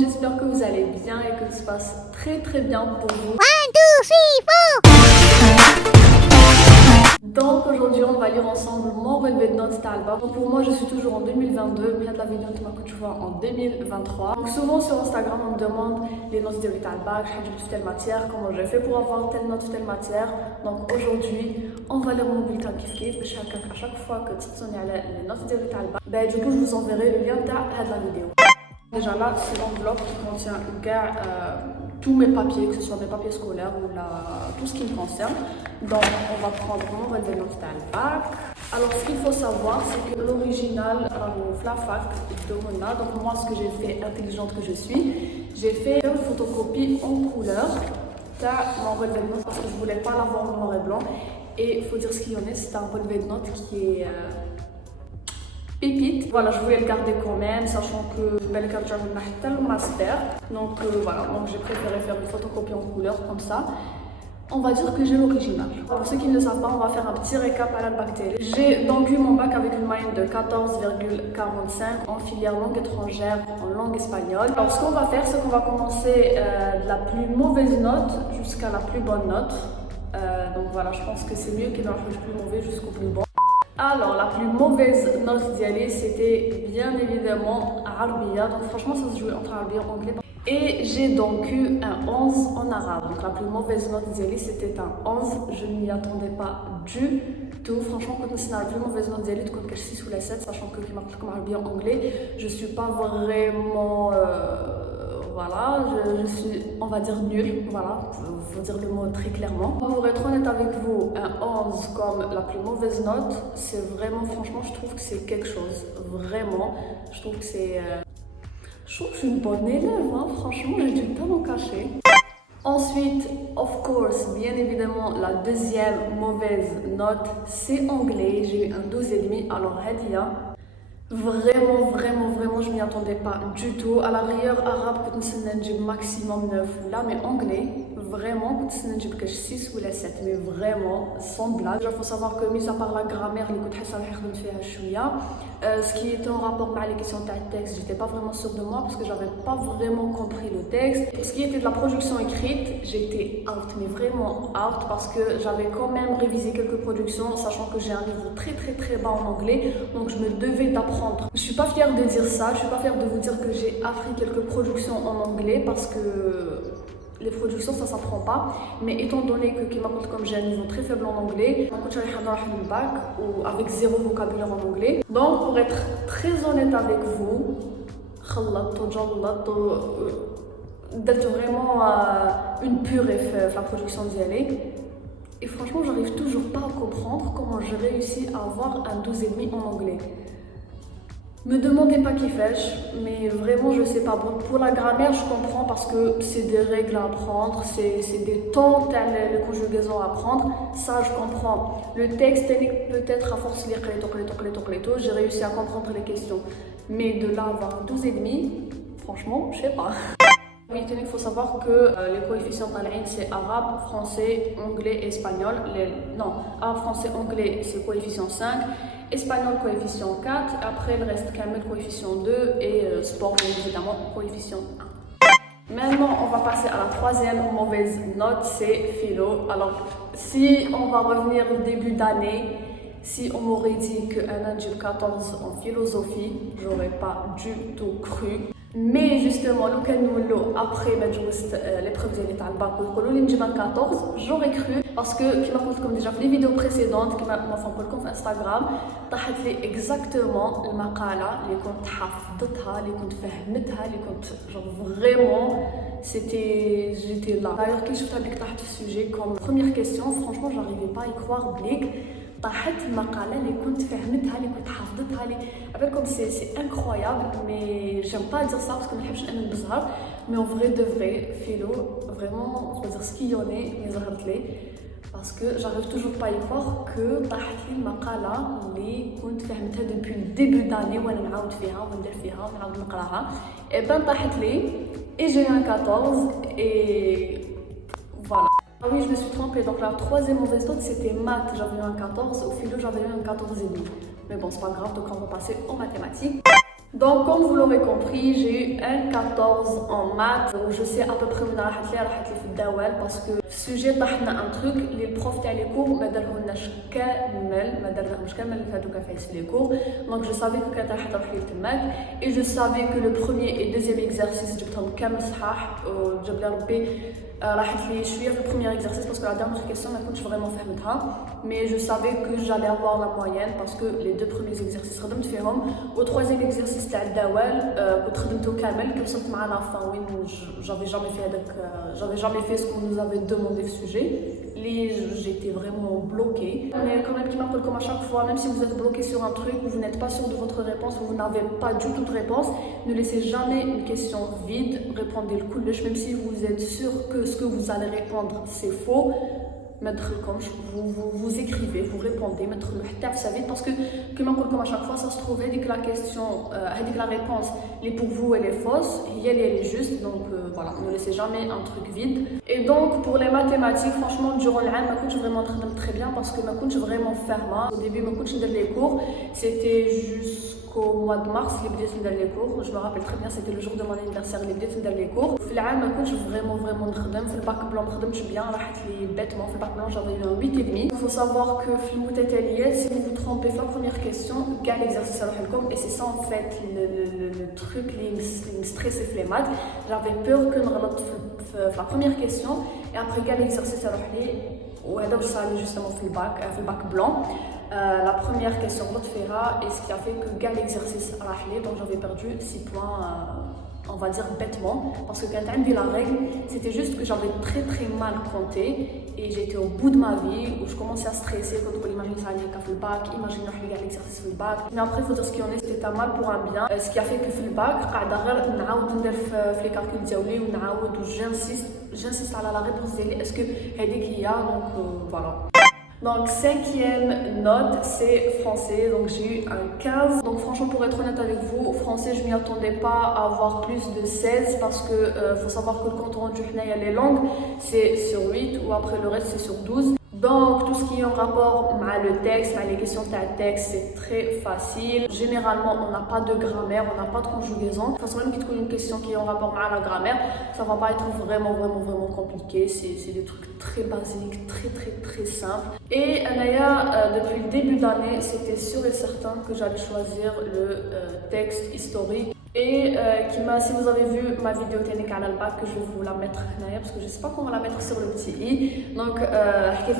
j'espère que vous allez bien et que tout se passe très bien pour vous. 1, 2, 3, 4. Donc aujourd'hui on va lire ensemble mon relevé de notes d'Alba. Donc pour moi je suis toujours en 2022, mais la vidéo que tu vois en 2023. Donc souvent sur Instagram on me demande les notes de Alba, je telle matière, comment j'ai fait pour avoir telle note telle matière. Donc aujourd'hui on va lire mon bulletin kiff à chaque fois que tu sonnes les notes de Alba. Du coup je vous enverrai le lien de la vidéo. Déjà là, c'est l'enveloppe qui contient tous mes papiers, que ce soit mes papiers scolaires ou tout ce qui me concerne. Donc, on va prendre mon relevé de notes d'Alba. Alors, ce qu'il faut savoir, c'est que l'original, la fac de Mona, donc moi, ce que j'ai fait, intelligente que je suis, j'ai fait une photocopie en couleur de mon relevé de notes parce que je voulais pas l'avoir en noir et blanc. Et il faut dire ce qu'il y en a, c'est un relevé de notes qui est pépite. Voilà, je voulais le garder quand même, sachant que le master. Donc voilà, donc j'ai préféré faire une photocopie en couleur comme ça. On va dire que j'ai l'original. Pour ceux qui ne le savent pas, on va faire un petit récap à la bactérie. J'ai donc eu mon bac avec une moyenne de 14,45 en filière langue étrangère en langue espagnole. Alors ce qu'on va faire, c'est qu'on va commencer de la plus mauvaise note jusqu'à la plus bonne note. Donc voilà, je pense que c'est mieux qu'il y ait le plus mauvais jusqu'au plus bon. Alors, la plus mauvaise note d'y aller, c'était bien évidemment Arabia. Donc, franchement, ça se jouait entre Arabia et anglais. Et j'ai donc eu un 11 en arabe. Donc, la plus mauvaise note d'y aller, c'était un 11. Je ne m'y attendais pas du tout. Franchement, quand c'est la plus mauvaise note d'y aller, tu 6 ou la 7, sachant que qui marque comme Arabia en anglais, je suis pas vraiment. Voilà, je suis, on va dire, nulle, voilà, faut dire le mot très clairement. Pour être honnête avec vous, un 11 comme la plus mauvaise note, c'est vraiment, franchement, je trouve que c'est quelque chose, vraiment. Je trouve que c'est... je trouve que je suis une bonne élève, hein, franchement, j'ai du temps m'en cacher. Ensuite, of course, bien évidemment, la deuxième mauvaise note, c'est anglais. J'ai eu un 12,5, alors Hadia. Vraiment, je m'y attendais pas du tout. À la rigueur, arabe, j'ai maximum 9 là, mais anglais, vraiment, j'ai 6 ou 7, mais vraiment, sans blague. Il faut savoir que, mis à part la grammaire, ce qui était en rapport avec les questions de texte, j'étais pas vraiment sûre de moi parce que j'avais pas vraiment compris le texte. Pour ce qui était de la production écrite, j'étais out, mais vraiment out parce que j'avais quand même révisé quelques productions, sachant que j'ai un niveau très bas en anglais, donc je me devais d'apprendre. Je suis pas fière de dire ça, je suis pas fière de vous dire que j'ai appris quelques productions en anglais parce que les productions ça s'apprend pas, mais étant donné que comme j'ai un niveau très faible en anglais, le bac ou avec zéro vocabulaire en anglais. Donc pour être très honnête avec vous, d'être vraiment une purée la production d'y aller. Et franchement, j'arrive toujours pas à comprendre comment j'ai réussi à avoir un 12,5 en anglais. Me demandez pas qui fait, mais vraiment je sais pas. Bon, pour la grammaire, je comprends parce que c'est des règles à apprendre, c'est des temps, les conjugaisons à apprendre. Ça, je comprends. Le texte, peut-être à force de lire j'ai réussi à comprendre les questions. Mais de là avoir un 12,5, franchement, je sais pas. Oui, il faut savoir que les coefficients tal'in, c'est arabe, français, anglais et espagnol. Non, arabe, français, anglais, c'est coefficient 5. Espagnol, coefficient 4. Après, le reste, camel, coefficient 2. Et sport, bien évidemment, coefficient 1. Maintenant, on va passer à la troisième mauvaise note, c'est philo. Alors, si on va revenir au début d'année, si on m'aurait dit qu'un Adjib 14 en philosophie, j'aurais pas du tout cru. Mais justement, après l'épreuve de l'état bac, 14, j'aurais cru parce que, comme déjà fait les vidéos précédentes, qui m'a fait sur Instagram, t'as exactement le maqala, les comptes hafdtha, les comptes fahmetha, les comptes genre vraiment, j'étais là. D'ailleurs, quand je suis avec ce sujet comme première question, franchement, j'arrivais pas à y croire. طاحت المقاله اللي كنت فهمتها اللي كنت حافظتها لي avec c'est incroyable, mais j'aime pas dire ça parce que je n'aime pas نبزها, mais en vrai de vrai philo vraiment on va dire ce qu'il y en est mais ظهرت لي parce que j'arrive toujours pas à y croire que طاحت لي المقاله اللي كنت فهمتها depuis le début d'année وانا نعاود فيها وندير فيها ونعاود نقراها et ben طاحت لي et j'ai eu un 14 et voilà. Ah oui, je me suis trompée. Donc la troisième mauvaise note, c'était maths. J'avais eu un 14. Au philo, j'avais eu un 14,5. Mais bon, c'est pas grave. Donc on va passer aux mathématiques. Donc, comme vous l'aurez compris, j'ai eu un 14 en maths où je sais à peu près où راحت لي في الدوال باسكو في السوجي طحنا ان تروك اللي البروف تاع لي كور ما دارهولناش كامل في هذوك في لي كور. Donc je savais que كانت راح تروح لي تماك et je savais que le premier et deuxième exercice جبتهم كامل صحاح وجاب لي ربي راحت لي شويه في البروميير exercice parce que la dernière question ما كنتش vraiment فهمتها mais je savais que j'allais avoir la moyenne parce que les deux premiers exercices خدمت فيهم و troisième exercice تاع الدوال كنت خدمته كامل كي وصلت مع la fin وين j'avais jamais fait ce qu'on nous avait demandé le sujet. J'étais vraiment bloquée. Mais quand même, comme à chaque fois, même si vous êtes bloqué sur un truc, vous n'êtes pas sûr de votre réponse, ou vous n'avez pas du tout de réponse, ne laissez jamais une question vide, répondez le coup de même si vous êtes sûr que ce que vous allez répondre c'est faux. Vous écrivez, vous répondez, mettre le taf ça vite parce que comme à chaque fois ça se trouve que la question, la réponse est pour vous elle est fausse, elle est juste donc voilà, ne laissez jamais un truc vide. Et donc pour les mathématiques franchement durant l'année ma coach vraiment très bien parce que ma coach vraiment ferme. Au début ma coach dans les cours c'était jusqu'au mois de mars les بديت ندير les cours, je me rappelle très bien c'était le jour de mon anniversaire اللي بديت ندير les cours. في العام ما كنتش vraiment نخدم في الباك بلان ما خدمتش bien راحت لي bêtement في الباك بلان j'avais eu un 8,5. Il faut savoir que في المتتاليات si vous vous trompez في la première question كاع l'exercice يروح لكم et c'est ça en fait le truc اللي me stressait في les maths. J'avais peur que نغلط في la première question et après كاع l'exercice يروح لي وهذا واش صار لي justement في الباك بلان. La première question et ce qui a fait que gars l'exercice rahlé, donc j'avais perdu 6 points on va dire bêtement parce que quand on dit la règle c'était juste que j'avais très mal compté et j'étais au bout de ma vie où je commençais à stresser quand on imagine ça allait qu'à le bac, imagine l'exercice le bac. Mais après il faut dire ce qui en est, c'était un mal pour un bien. Ce qui a fait que le bac قاعده غير نعاود ندير في les calculs ديالي ونعاود j'insiste على la réponse ديالي est-ce que هذيك هي donc voilà. Donc 5e note c'est français, donc j'ai eu un 15. Donc franchement pour être honnête avec vous, français je m'y attendais pas à avoir plus de 16 parce que faut savoir que le compte rendu les langues c'est sur 8 ou après le reste c'est sur 12. Donc tout ce qui est en rapport avec le texte, avec les questions de texte, c'est très facile. Généralement on n'a pas de grammaire, on n'a pas de conjugaison. De toute façon même qu'il y ait une question qui est en rapport avec la grammaire, ça va pas être vraiment compliqué. C'est des trucs très basiques, très simples. Et depuis le début d'année, c'était sûr et certain que j'allais choisir le texte historique. Et si vous avez vu ma vidéo technique à l'albac, que je vais vous la mettre parce que je sais pas comment la mettre sur le petit i. Donc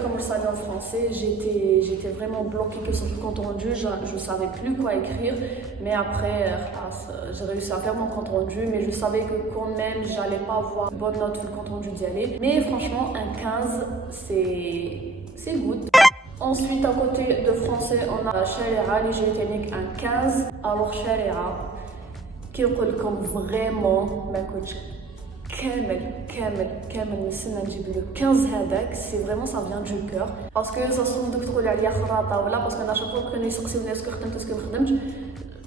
comme vous le savez en français, j'étais vraiment bloquée que sur le compte rendu, je savais plus quoi écrire. Mais après j'ai réussi à faire mon compte rendu, mais je savais que quand même j'allais pas avoir une bonne note sur le compte rendu d'y aller. Mais franchement un 15 c'est good. Ensuite à côté de français on a Sharia, les géotechniques un 15. Alors Sharia كيقول لكم فريمون ما كنتش كامل نستنى نجيب له 15 هذاك سي فريمون سا فيان دو كور باسكو صاصون دوك تقول عليا خراطه ولا باسكو انا شافوا كانوا يسقسيوني اسكو خدمت اسكو ما خدمتش.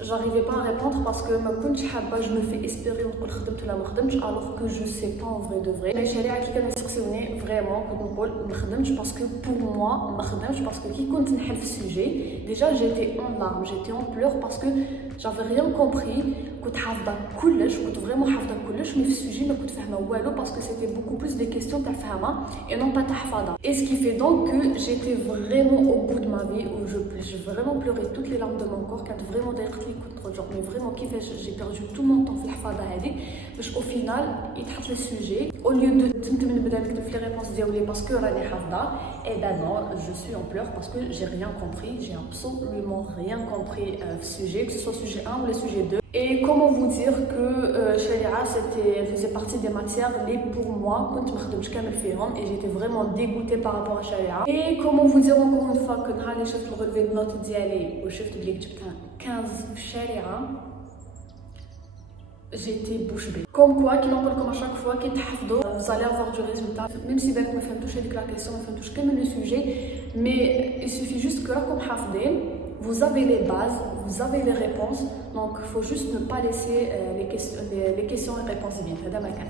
J'arrivais pas à répondre parce que ما كنتش حابه je me fais espérer ونقول خدمت ولا ما خدمتش alors que je sais pas en vrai de vrai. Mais الشريعه كي كانوا يسقسيوني فريمون كنت نقول ما خدمتش باسكو pour moi ما خدمتش باسكو كي كنت نحل في السوجي déjà j'étais en larmes, j'étais en pleurs parce que j'avais rien compris. كنت حافظه كلش كنت فريمون حافظه كلش mais في السوجي ما كنت فاهمه والو parce que c'était beaucoup plus des questions تاع فهمها et non pas تحفظها. Et ce qui fait donc que j'étais vraiment au bout de ma vie où je vraiment pleurais toutes les larmes de mon corps كانت vraiment ضايقت لي كنت genre mais vraiment كيفاش j'ai perdu tout mon temps في الحفاظه هذيك باش au final يتحط لي السوجي au lieu de تنتم نبدا نكتب في les réponses ديالي parce que راني حافظه et ben non je suis en pleurs parce que j'ai rien compris, j'ai absolument rien compris au sujet, que ce soit le sujet 1 ou le sujet 2. Et comment vous dire que Sharia faisait partie des matières les pour moi كنت ما خدمتش كامل فيهم et j'étais vraiment dégoûtée par rapport à Sharia. Et comment vous dire encore une fois que نهار اللي شفت الغلفي de note ديالي وشفت بلي جبت 15 في Sharia j'étais bouche bée. Comme quoi, qui n'en parle comme à chaque fois, qui t'hafdo, vous allez avoir du résultat. Même si بالك ما فهمتوش هذيك la question, ما فهمتوش كامل le sujet, mais il suffit juste que راكم حافظين, vous avez les bases, vous avez les réponses, donc il faut juste ne pas laisser les questions et réponses vides. هذا ما كان.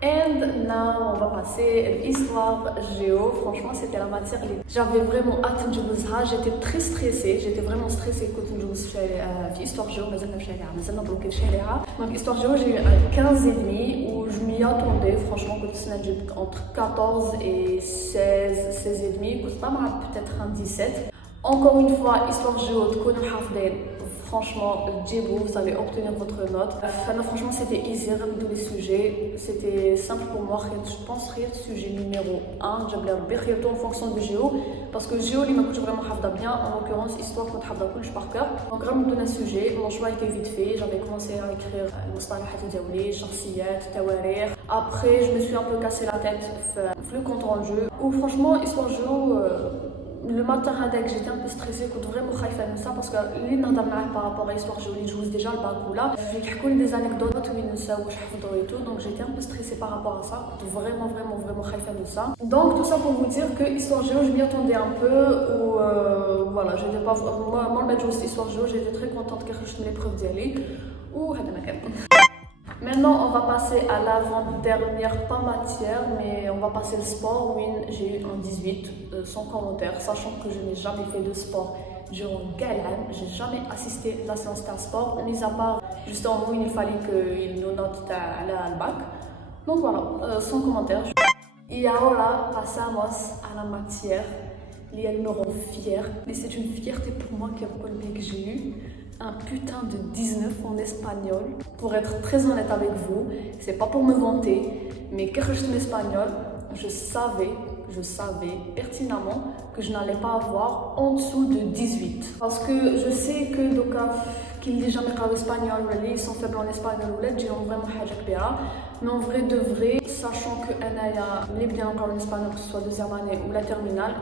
And now, on va passer à l'histoire géo. Franchement, c'était la matière. J'avais vraiment hâte de jouer. J'étais très stressée. J'étais vraiment stressée quand je jouais l'histoire géo. Mais je n'ai bloqué le Donc, histoire géo, j'ai eu un 15,5 où je m'y attendais. Franchement, quand j'ai entre 14 et 16,5, pas mal, peut-être un 17. Encore une fois, histoire géo, de connaître franchement, vous allez obtenir votre note. Franchement, c'était easy, tous les sujets. C'était simple pour moi. Je pense que le sujet numéro 1, j'ai en fonction de géo. Parce que géo, il m'a vraiment bien. En l'occurrence, histoire, je par cœur. Donc, vraiment, donné un sujet. Mon choix était vite fait. J'avais commencé à écrire les charsiyat, tawarir. Après, je me suis un peu cassé la tête le compte rendu. Ou franchement, histoire géo. Le matin, j'étais un peu stressée, j'étais vraiment خايفة de ça parce que اللي نهضر معاه par rapport à l'histoire géo, اللي جوز déjà le bac là, je vais raconter des anecdotes اللي نساو واش حفظوا et tout, donc j'étais un peu stressée par rapport à ça, j'étais vraiment خايفة de ça. Donc tout ça pour vous dire que histoire géo, je m'y attendais un peu ou voilà, j'étais pas moi le jour histoire géo, j'étais très contente que je me l'épreuve d'y aller ou هذا ما كان. Maintenant, on va passer à l'avant-dernière, pas matière, mais on va passer le sport. Oui, j'ai eu un 18, sans commentaire, sachant que je n'ai jamais fait de sport durant Galan. Je n'ai jamais assisté à la séance d'un sport, mis à part justement où il fallait qu'il nous note à la bac. Donc voilà, sans commentaire. Et alors, passamos à la matière. Elle me rend fière. Et c'est une fierté pour moi que j'ai eu un putain de 19 en espagnol. Pour être très honnête avec vous, c'est pas pour me vanter, mais quand je suis en espagnol, je savais pertinemment que je n'allais pas avoir en dessous de 18. Parce que je sais que donc qu'il n'est jamais parlé espagnol, ils sont faibles en espagnol ou l'aide, j'ai vraiment mais en vrai de vrai, sachant que Anaya est bien encore en espagnol, que ce soit deuxième année ou la terminale,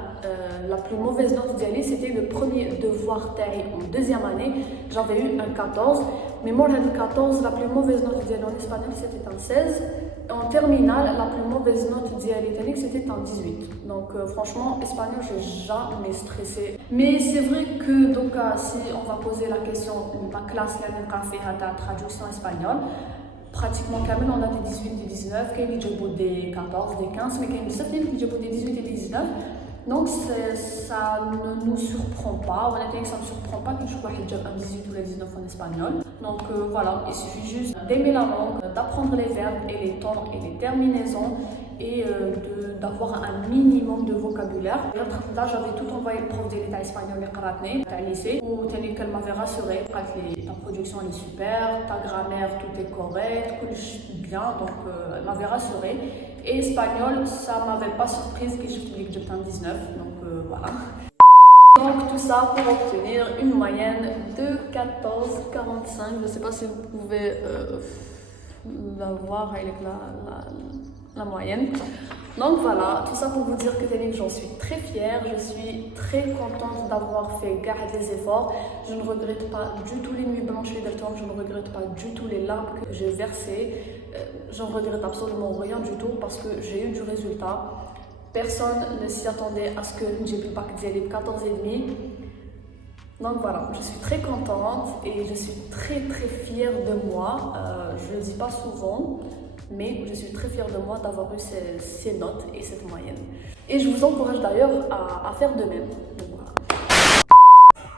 la plus mauvaise note d'y aller, c'était le premier devoir taille en deuxième année. J'avais eu un 14, mais moi j'avais 14, la plus mauvaise note d'y aller en espagnol c'était un 16. En terminale, la plus mauvaise note d'y aller c'était un 18. Donc franchement, espagnol, j'ai jamais stressé. Mais c'est vrai que donc si on va poser la question, la classe la traduction espagnole, pratiquement quand même on a des 18 des 19, qui des 14, des 15, mais qui des 18 et des 19. Donc ça ne nous surprend pas, honnêtement ça ne me surprend pas que je vois un 18 ou les 19 en espagnol. Donc voilà, il suffit juste d'aimer la langue, d'apprendre les verbes et les temps et les terminaisons et d'avoir un minimum de vocabulaire. Là j'avais tout envoyé le prof de l'état espagnol à lycée où qu'elle m'avait rassuré, ta production elle est super, ta grammaire tout est correct, tout est bien, donc elle m'avait rassuré. Et espagnol, ça m'avait pas surprise que j'ai un 19, donc voilà. Donc tout ça pour obtenir une moyenne de 14,45. Je ne sais pas si vous pouvez la voir avec la moyenne. Donc voilà, tout ça pour vous dire que j'en suis très fière, je suis très contente d'avoir fait garder des efforts. Je ne regrette pas du tout les nuits blanches et del temps, je ne regrette pas du tout les larmes que j'ai versées. J'en regrette absolument rien du tout parce que j'ai eu du résultat. Personne ne s'y attendait à ce que j'ai pu bac d'y aller 14,5. Donc voilà, je suis très contente et je suis très fière de moi. Je ne le dis pas souvent, mais je suis très fière de moi d'avoir eu ces notes et cette moyenne. Et je vous encourage d'ailleurs à faire de même. Donc voilà.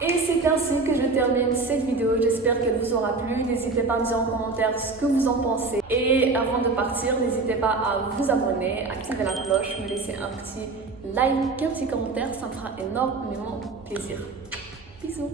Et c'est ainsi que je termine cette vidéo. J'espère qu'elle vous aura plu. N'hésitez pas à me dire en commentaire ce que vous en pensez. Et avant de partir, n'hésitez pas à vous abonner, activer la cloche, me laisser un petit like, un petit commentaire. Ça me fera énormément plaisir. Bisous.